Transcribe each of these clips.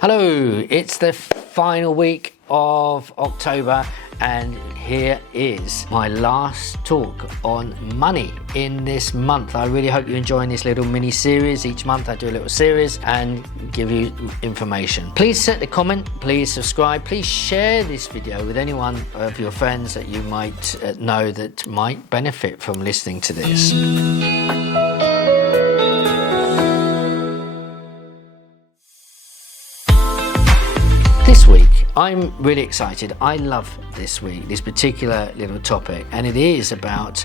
Hello, it's the final week of October and here is my last talk on money in this month. I really hope you're enjoying this little mini series. Each month I do a little series and give you information. Please set the comment, please subscribe, please share this video with anyone of your friends that you might know that might benefit from listening to this. This week, I'm really excited. I love this particular little topic, and it is about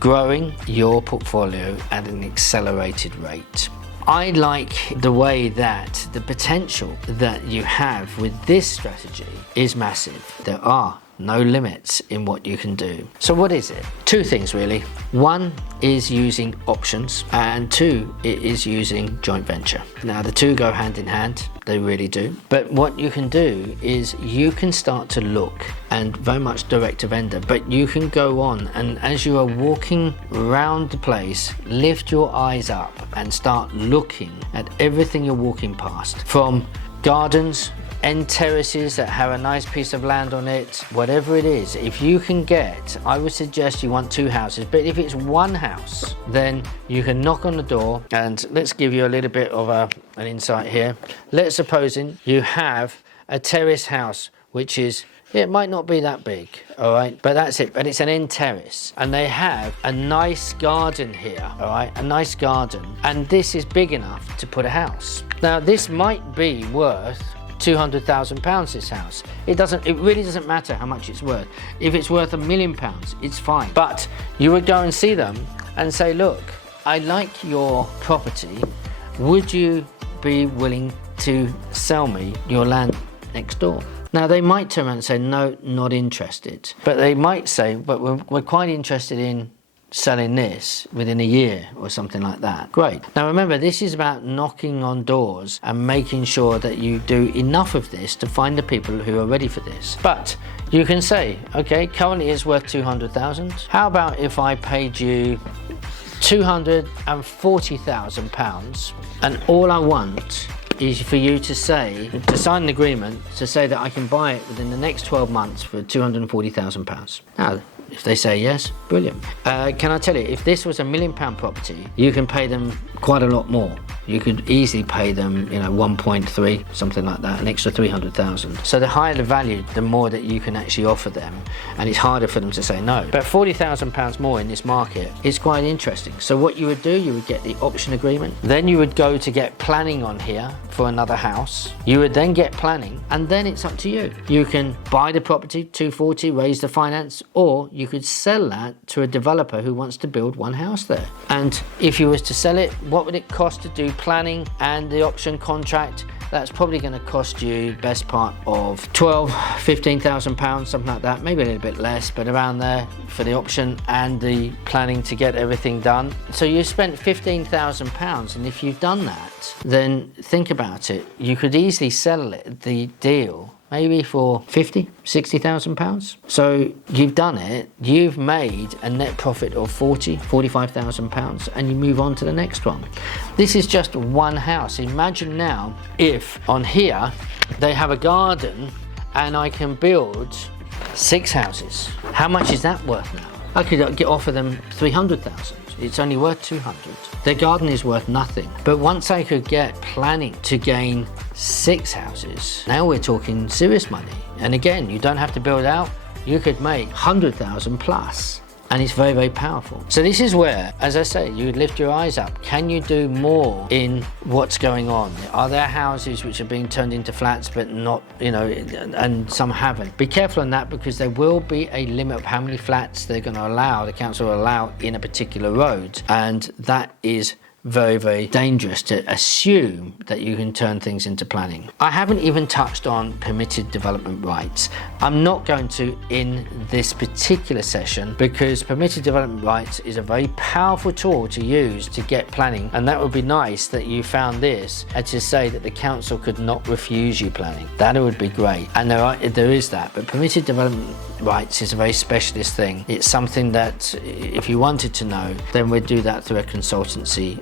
growing your portfolio at an accelerated rate. I like the way that the potential that you have with this strategy is massive. There are no limits in what you can do. So what is it? Two things really. One is using options, and two, it is using joint venture. Now the two go hand in hand, they really do. But what you can do is you can start to look, and very much direct to vendor, but you can go on and as you are walking around the place, lift your eyes up and start looking at everything you're walking past, from gardens, end terraces that have a nice piece of land on it, whatever it is. If you can get, I would suggest you want 2 houses, but if it's 1 house, then you can knock on the door, and let's give you a little bit of an insight here. Let's suppose you have a terrace house, which is, it might not be that big, all right, but that's it, but it's an end terrace, and they have a nice garden here, all right, a nice garden, and this is big enough to put a house. Now this might be worth £200,000, this house. It really doesn't matter how much it's worth. If it's worth £1 million, it's fine. But you would go and see them and say, look, I like your property. Would you be willing to sell me your land next door? Now they might turn around and say, no, not interested. But they might say, but we're quite interested in selling this within a year or something like that. Great. Now remember, this is about knocking on doors and making sure that you do enough of this to find the people who are ready for this. But you can say, okay, currently it's worth 200,000. How about if I paid you £240,000, and all I want is for you to sign an agreement to say that I can buy it within the next 12 months for £240,000. Now, if they say yes, brilliant. Can I tell you, if this was £1 million property, you can pay them quite a lot more. You could easily pay them, 1.3, something like that, an extra 300,000. So the higher the value, the more that you can actually offer them, and it's harder for them to say no. But £40,000 more in this market is quite interesting. So what you would do, you would get the option agreement, then you would go to get planning on here for another house. You would then get planning, and then it's up to you. You can buy the property, 240, raise the finance, or you could sell that to a developer who wants to build 1 house there. And if you was to sell it, what would it cost to do planning and the option contract? That's probably going to cost you best part of £15,000, something like that, maybe a little bit less, but around there for the option and the planning to get everything done. So you spent £15,000, and if you've done that, then think about it. You could easily sell it, the deal, maybe for £60,000. So you've done it, you've made a net profit of £45,000, and you move on to the next one. This is just 1 house. Imagine now if on here they have a garden and I can build 6 houses. How much is that worth now? I could offer them 300,000. It's only worth 200. Their garden is worth nothing. But once I could get planning to gain 6 houses, now we're talking serious money. And again, you don't have to build out. You could make 100,000 plus. And it's very, very powerful. So this is where, as I say, you lift your eyes up. Can you do more in what's going on? Are there houses which are being turned into flats but not, and some haven't? Be careful on that, because there will be a limit of how many flats they're going to allow, the council will allow in a particular road. And that is very, very dangerous to assume that you can turn things into planning. I haven't even touched on permitted development rights. I'm not going to in this particular session, because permitted development rights is a very powerful tool to use to get planning, and that would be nice that you found this and to say that the council could not refuse you planning. That would be great, and there is that, but permitted development rights is a very specialist thing. It's something that if you wanted to know, then we'd do that through a consultancy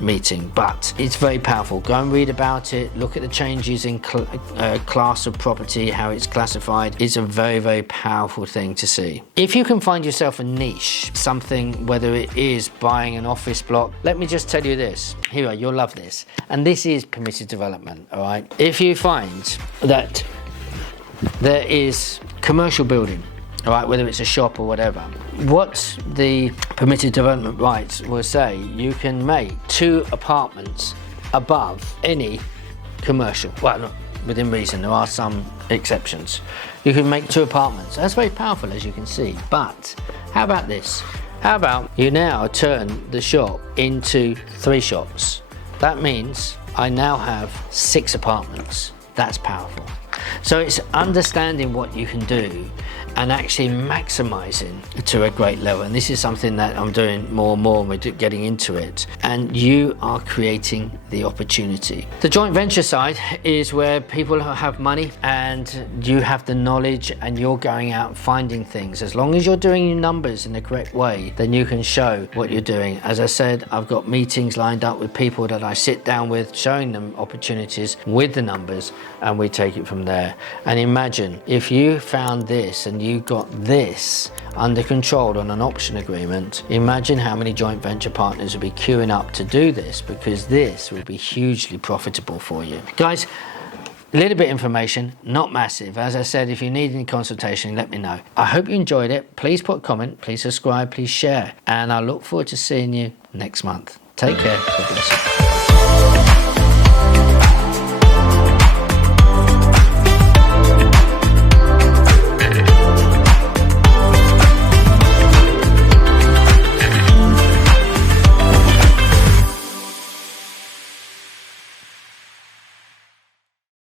meeting, but it's very powerful. Go and read about it, look at the changes in class of property, how it's classified. It's a very, very powerful thing to see. If you can find yourself a niche, something, whether it is buying an office block, let me just tell you this. Here you are, you'll love this. And this is permitted development, all right? If you find that there is commercial building, all right, whether it's a shop or whatever, what the permitted development rights will say, you can make 2 apartments above any commercial. Well, not within reason, there are some exceptions. You can make 2 apartments. That's very powerful, as you can see. But how about this? How about you now turn the shop into 3 shops? That means I now have 6 apartments. That's powerful. So it's understanding what you can do and actually maximizing to a great level. And this is something that I'm doing more and more, and we're getting into it. And you are creating the opportunity. The joint venture side is where people have money and you have the knowledge and you're going out finding things. As long as you're doing your numbers in the correct way, then you can show what you're doing. As I said, I've got meetings lined up with people that I sit down with, showing them opportunities with the numbers, and we take it from there. And imagine if you found this and you got this under control on an option agreement, imagine how many joint venture partners would be queuing up to do this, because this would be hugely profitable for you. Guys, a little bit of information, not massive. As I said, if you need any consultation, let me know. I hope you enjoyed it. Please put a comment, please subscribe, please share, and I look forward to seeing you next month. Take care. God bless you.